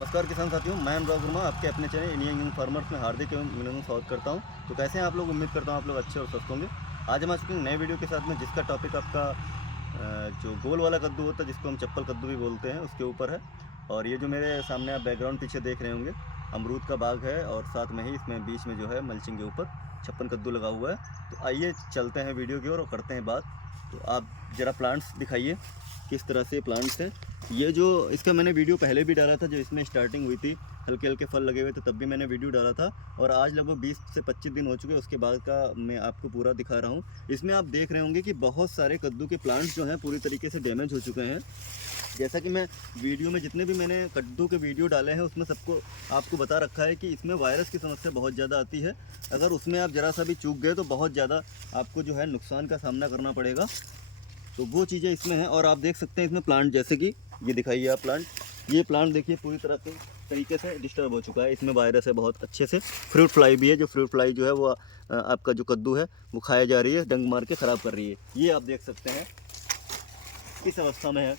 नमस्कार किसान साथियों, मैं अनुराग वर्मा आपके अपने चैनल इंडियन यंग फार्मर्स में हार्दिक एवं अभिनंदन स्वागत करता हूं। तो कैसे हैं आप लोग? उम्मीद करता हूं आप लोग अच्छे और स्वस्थ होंगे। आज हम आ चुके हैं नए वीडियो के साथ में, जिसका टॉपिक आपका जो गोल वाला कद्दू होता है, जिसको हम चप्पल कद्दू भी बोलते हैं, उसके ऊपर है। और ये जो मेरे सामने आप बैकग्राउंड पीछे देख रहे होंगे, अमरूद का बाग है और साथ में ही इसमें बीच में जो है मल्चिंग के ऊपर छप्पन कद्दू लगा हुआ है। तो आइए चलते हैं वीडियो की ओर और करते हैं बात। तो आप ज़रा प्लांट्स दिखाइए, किस तरह से प्लांट्स हैं। ये जो इसका मैंने वीडियो पहले भी डाला था, जो इसमें स्टार्टिंग हुई थी, हल्के हल्के फल लगे हुए थे, तब भी मैंने वीडियो डाला था। और आज लगभग 20 से 25 दिन हो चुके हैं, उसके बाद का मैं आपको पूरा दिखा रहा हूँ। इसमें आप देख रहे होंगे कि बहुत सारे कद्दू के प्लांट्स जो हैं पूरी तरीके से डैमेज हो चुके हैं। जैसा कि मैं वीडियो में जितने भी मैंने कद्दू के वीडियो डाले हैं, उसमें सबको आपको बता रखा है कि इसमें वायरस की समस्या बहुत ज़्यादा आती है। अगर उसमें आप ज़रा सा भी चूक गए तो बहुत ज़्यादा आपको जो है नुकसान का सामना करना पड़ेगा। तो वो चीज़ें इसमें हैं। और आप देख सकते हैं इसमें प्लांट, जैसे कि ये दिखाइए आप प्लांट, ये प्लांट देखिए पूरी तरह से तरीके से डिस्टर्ब हो चुका है। इसमें वायरस है बहुत अच्छे से। फ्रूट फ्लाई भी है, जो फ्रूट फ्लाई जो है वो आपका जो कद्दू है वो खाया जा रही है, डंक मार के ख़राब कर रही है। ये आप देख सकते हैं किस अवस्था में है,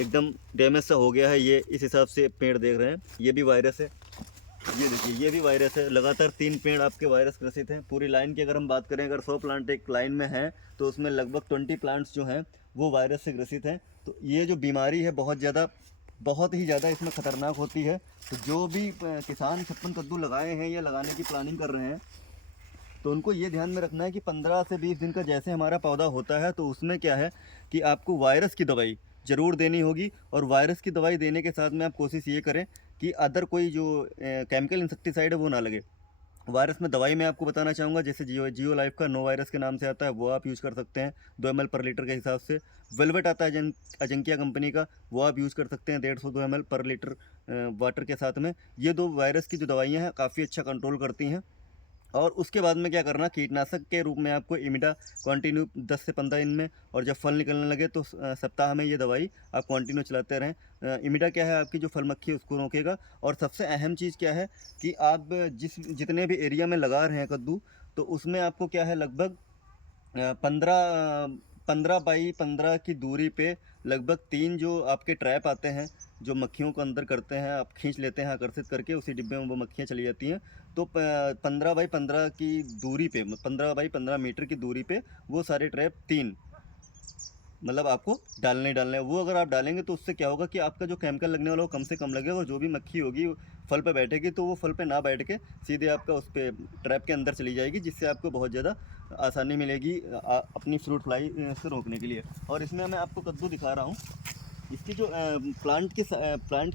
एकदम डैमेज सा हो गया है। ये इस हिसाब से पेड़ देख रहे हैं, ये भी वायरस है। ये देखिए, ये भी वायरस है। लगातार 3 पेड़ आपके वायरस ग्रसित हैं। पूरी लाइन की अगर हम बात करें, अगर 100 प्लांट एक लाइन में हैं तो उसमें लगभग 20 प्लांट्स जो हैं वो वायरस से ग्रसित हैं। तो ये जो बीमारी है बहुत ही ज़्यादा इसमें ख़तरनाक होती है। तो जो भी किसान छप्पन कद्दू लगाए हैं या लगाने की प्लानिंग कर रहे हैं, तो उनको ये ध्यान में रखना है कि 15 से 20 दिन का जैसे हमारा पौधा होता है, तो उसमें क्या है कि आपको वायरस की दवाई ज़रूर देनी होगी। और वायरस की दवाई देने के साथ में आप कोशिश ये करें कि अदर कोई जो केमिकल इंसेक्टिसाइड है वो ना लगे। वायरस में दवाई मैं आपको बताना चाहूँगा, जैसे जियो लाइफ का नो वायरस के नाम से आता है, वो आप यूज़ कर सकते हैं 2 ml पर लीटर के हिसाब से। वेलवेट आता है अजंकिया कंपनी का, वो आप यूज़ कर सकते हैं 150-2 ml पर लीटर वाटर के साथ में। ये 2 वायरस की जो दवाइयाँ हैं काफ़ी अच्छा कंट्रोल करती हैं। और उसके बाद में क्या करना, कीटनाशक के रूप में आपको इमिडा कंटिन्यू 10 से 15 दिन में, और जब फल निकलने लगे तो सप्ताह में ये दवाई आप कंटिन्यू चलाते रहें। इमिडा क्या है, आपकी जो फल मक्खी है उसको रोकेगा। और सबसे अहम चीज़ क्या है कि आप जितने भी एरिया में लगा रहे हैं कद्दू, तो उसमें आपको क्या है, लगभग 15 की दूरी पे लगभग 3 जो आपके ट्रैप आते हैं, जो मक्खियों को अंदर करते हैं, आप खींच लेते हैं आकर्षित करके, उसी डिब्बे में वो मक्खियाँ चली जाती हैं। तो 15 बाई 15 की दूरी पे, 15 बाई 15 मीटर की दूरी पे वो सारे ट्रैप 3 मतलब आपको डालने ही डालने हैं। वो अगर आप डालेंगे तो उससे क्या होगा कि आपका जो केमिकल लगने वाला वो कम से कम लगेगा, और जो भी मक्खी होगी फल पे बैठेगी तो वो फल पे ना बैठ के सीधे आपका उस पे ट्रैप के अंदर चली जाएगी, जिससे आपको बहुत ज़्यादा आसानी मिलेगी अपनी फ्रूट फ्लाई से रोकने के लिए। और इसमें मैं आपको कद्दू दिखा रहा हूँ। इसकी जो प्लांट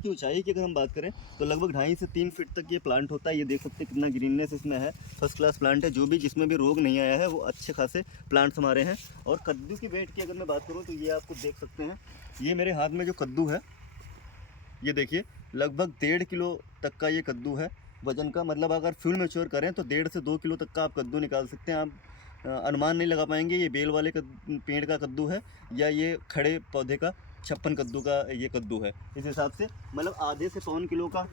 की ऊंचाई की अगर हम बात करें, तो लगभग 2.5 से 3 फीट तक ये प्लांट होता है। ये देख सकते हैं कितना ग्रीननेस इसमें है, फर्स्ट क्लास प्लांट है। जो भी जिसमें भी रोग नहीं आया है वो अच्छे खासे प्लांट्स हमारे हैं। और कद्दू की वेट की अगर मैं बात करूँ, तो ये आपको देख सकते हैं, ये मेरे हाथ में जो कद्दू है, ये देखिए लगभग 1.5 किलो तक का ये कद्दू है वजन का। मतलब अगर फुल मैच्योर करें तो 1.5 से 2 किलो तक का आप कद्दू निकाल सकते हैं। आप अनुमान नहीं लगा पाएंगे ये बेल वाले पेड़ का कद्दू है या ये खड़े पौधे का छप्पन कद्दू का ये कद्दू है। इस हिसाब से मतलब आधे से 1.25 किलो का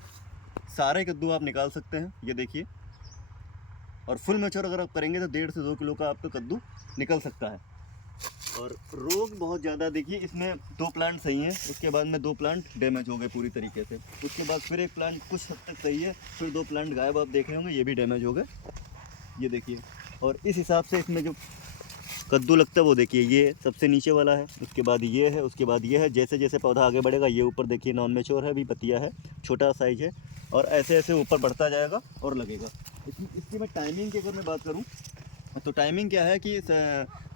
सारे कद्दू आप निकाल सकते हैं, ये देखिए। और फुल मैच्योर अगर आप करेंगे तो 1.5 से 2 किलो का आपका कद्दू निकल सकता है। और रोग बहुत ज़्यादा, देखिए इसमें 2 प्लांट सही हैं, उसके बाद में 2 प्लांट डैमेज हो गए पूरी तरीके से। उसके बाद फिर एक प्लांट कुछ हद तक सही है, फिर 2 प्लांट गायब आप देख रहे होंगे, ये भी डैमेज हो गए, ये देखिए। और इस हिसाब से इसमें जो कद्दू लगता है वो देखिए, ये सबसे नीचे वाला है, उसके बाद ये है, उसके बाद ये है। जैसे जैसे पौधा आगे बढ़ेगा, ये ऊपर देखिए नॉन मैच्योर है, अभी पतिया है, छोटा साइज है, और ऐसे ऐसे ऊपर बढ़ता जाएगा और लगेगा। इसकी मैं टाइमिंग की अगर मैं बात करूँ, तो टाइमिंग क्या है कि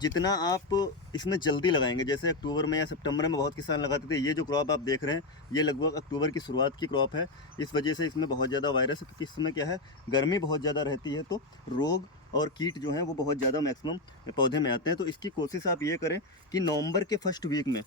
जितना आप इसमें जल्दी लगाएंगे, जैसे अक्टूबर में या सितंबर में बहुत किसान लगाते थे। ये जो क्रॉप आप देख रहे हैं, ये लगभग अक्टूबर की शुरुआत की क्रॉप है। इस वजह से इसमें बहुत ज़्यादा वायरस है, क्योंकि इसमें क्या है, गर्मी बहुत ज़्यादा रहती है, तो रोग और कीट जो हैं वो बहुत ज़्यादा मैक्सिमम पौधे में आते हैं। तो इसकी कोशिश आप ये करें कि नवंबर के फर्स्ट वीक में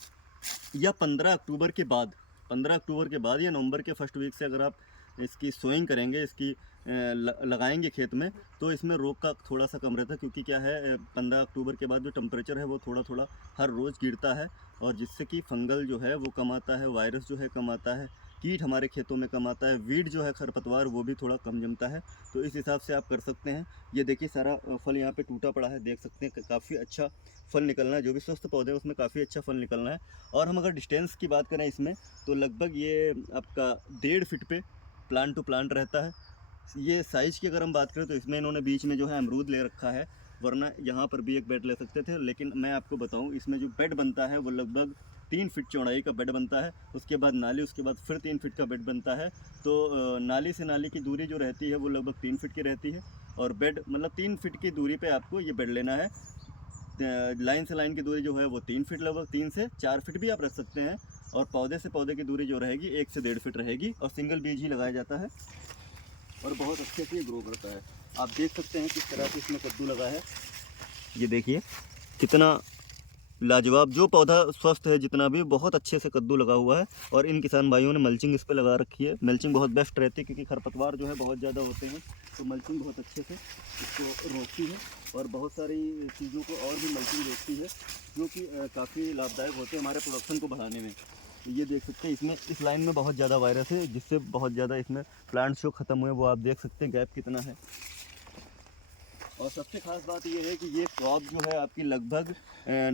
या 15 अक्टूबर के बाद, 15 अक्टूबर के बाद या नवंबर के फर्स्ट वीक से अगर आप इसकी सोइंग करेंगे, इसकी लगाएंगे खेत में, तो इसमें रोग का थोड़ा सा कम रहता है। क्योंकि क्या है, 15 अक्टूबर के बाद जो टेम्परेचर है वो थोड़ा थोड़ा हर रोज़ गिरता है, और जिससे कि फंगल जो है वो कम आता है, वायरस जो है कम आता है, कीट हमारे खेतों में कम आता है, वीड जो है खरपतवार वो भी थोड़ा कम जमता है। तो इस हिसाब से आप कर सकते हैं। ये देखिए सारा फल यहाँ पे टूटा पड़ा है, देख सकते हैं काफ़ी अच्छा फल निकलना है। जो भी स्वस्थ पौधे हैं उसमें काफ़ी अच्छा फल निकलना है। और हम अगर डिस्टेंस की बात करें इसमें, तो लगभग ये आपका 1.5 फीट पे प्लांट टू प्लांट रहता है। ये साइज़ की अगर हम बात करें तो इसमें इन्होंने बीच में जो है अमरूद ले रखा है, वरना यहाँ पर भी एक बेड ले सकते थे। लेकिन मैं आपको बताऊँ, इसमें जो बेड बनता है वो लगभग 3 फीट चौड़ाई का बेड बनता है। उसके बाद नाली, उसके बाद फिर 3 फीट का बेड बनता है। तो नाली से नाली की दूरी जो रहती है वो लगभग 3 फीट की रहती है। और बेड मतलब 3 फीट की दूरी पे आपको ये बेड लेना है। लाइन से लाइन की दूरी जो है वो 3 फीट, लगभग 3 से 4 फीट भी आप रख सकते हैं। और पौधे से पौधे की दूरी जो रहेगी 1 से 1.5 फीट रहेगी। और सिंगल बीज ही लगाया जाता है और बहुत अच्छे से ये ग्रो करता है। आप देख सकते हैं किस तरह से इसमें कद्दू लगा है। ये देखिए कितना लाजवाब, जो पौधा स्वस्थ है जितना भी, बहुत अच्छे से कद्दू लगा हुआ है। और इन किसान भाइयों ने मल्चिंग इस पर लगा रखी है। मल्चिंग बहुत बेस्ट रहती है क्योंकि खरपतवार जो है बहुत ज़्यादा होते हैं, तो मल्चिंग बहुत अच्छे से इसको रोकती है। और बहुत सारी चीज़ों को और भी मल्चिंग रोकती है, जो कि काफ़ी लाभदायक होते हैं हमारे प्रोडक्शन को बढ़ाने में। ये देख सकते हैं इसमें इस लाइन में बहुत ज़्यादा वायरस है, जिससे बहुत ज़्यादा इसमें प्लांट्स जो ख़त्म हुए वो आप देख सकते हैं गैप कितना है। और सबसे ख़ास बात ये है कि ये क्रॉप जो है आपकी लगभग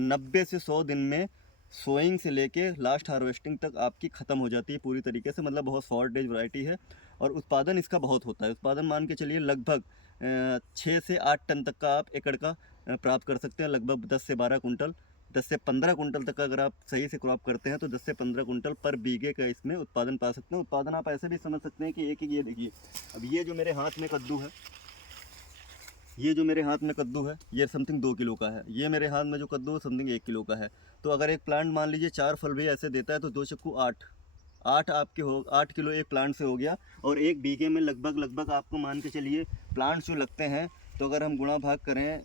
90 से 100 दिन में सोइंग से लेके लास्ट हार्वेस्टिंग तक आपकी ख़त्म हो जाती है पूरी तरीके से। मतलब बहुत शॉर्ट डेज वैरायटी है और उत्पादन इसका बहुत होता है। उत्पादन मान के चलिए लगभग 6 से 8 टन तक का आप एकड़ का प्राप्त कर सकते हैं। लगभग 10 से 12 कुंटल, 10 से 15 कुंटल तक का अगर आप सही से क्रॉप करते हैं तो 10 से 15 कुंटल पर बीघे का इसमें उत्पादन पा सकते हैं। उत्पादन आप ऐसे भी समझ सकते हैं कि एक ये देखिए, अब ये जो मेरे हाथ में कद्दू है, ये जो मेरे हाथ में कद्दू है ये समथिंग 2 किलो का है। ये मेरे हाथ में जो कद्दू है समथिंग 1 किलो का है। तो अगर एक प्लांट मान लीजिए 4 फल भी ऐसे देता है तो 2 चक्कू 8 आपके हो 8 किलो एक प्लांट से हो गया। और एक बीघे में लगभग आपको मान के चलिए प्लांट्स जो लगते हैं, तो अगर हम गुणा भाग करें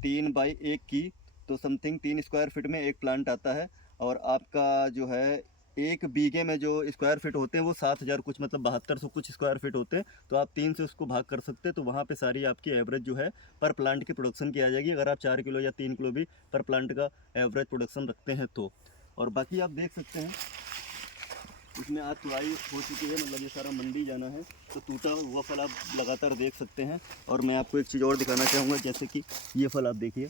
3/1 की, तो समथिंग 3 स्क्वायर फीट में एक प्लांट आता है। और आपका जो है एक बीघे में जो स्क्वायर फीट होते हैं वो 7,000 कुछ, मतलब 7200 कुछ स्क्वायर फीट होते हैं। तो आप 3 से उसको भाग कर सकते हैं, तो वहाँ पे सारी आपकी एवरेज जो है पर प्लांट की प्रोडक्शन की आ जाएगी। अगर आप 4 किलो या 3 किलो भी पर प्लांट का एवरेज प्रोडक्शन रखते हैं तो। और बाकी आप देख सकते हैं इसमें आज तुड़ाई हो चुकी है, मतलब ये सारा मंडी जाना है। तो टूटा हुआ फल आप लगातार देख सकते हैं। और मैं आपको एक चीज़ और दिखाना चाहूँगा, जैसे कि ये फल आप देखिए,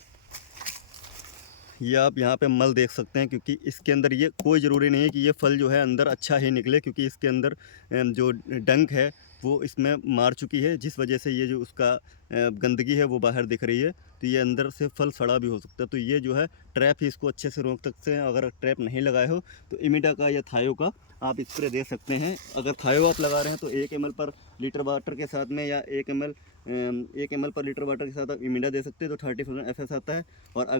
ये आप यहाँ पे मल देख सकते हैं। क्योंकि इसके अंदर ये कोई ज़रूरी नहीं है कि ये फल जो है अंदर अच्छा ही निकले, क्योंकि इसके अंदर जो डंक है वो इसमें मार चुकी है, जिस वजह से ये जो उसका गंदगी है वो बाहर दिख रही है। तो ये अंदर से फल सड़ा भी हो सकता है। तो ये जो है ट्रैप ही इसको अच्छे से रोक सकते हैं। अगर ट्रैप नहीं लगाए हो तो इमिडा का या थायो का आप स्प्रे दे सकते हैं। अगर थायो आप लगा रहे हैं तो 1 ml पर लीटर वाटर के साथ में, या 1 ml पर लीटर वाटर के साथ आप इमिडा दे सकते हैं, तो 30% FS आता है। और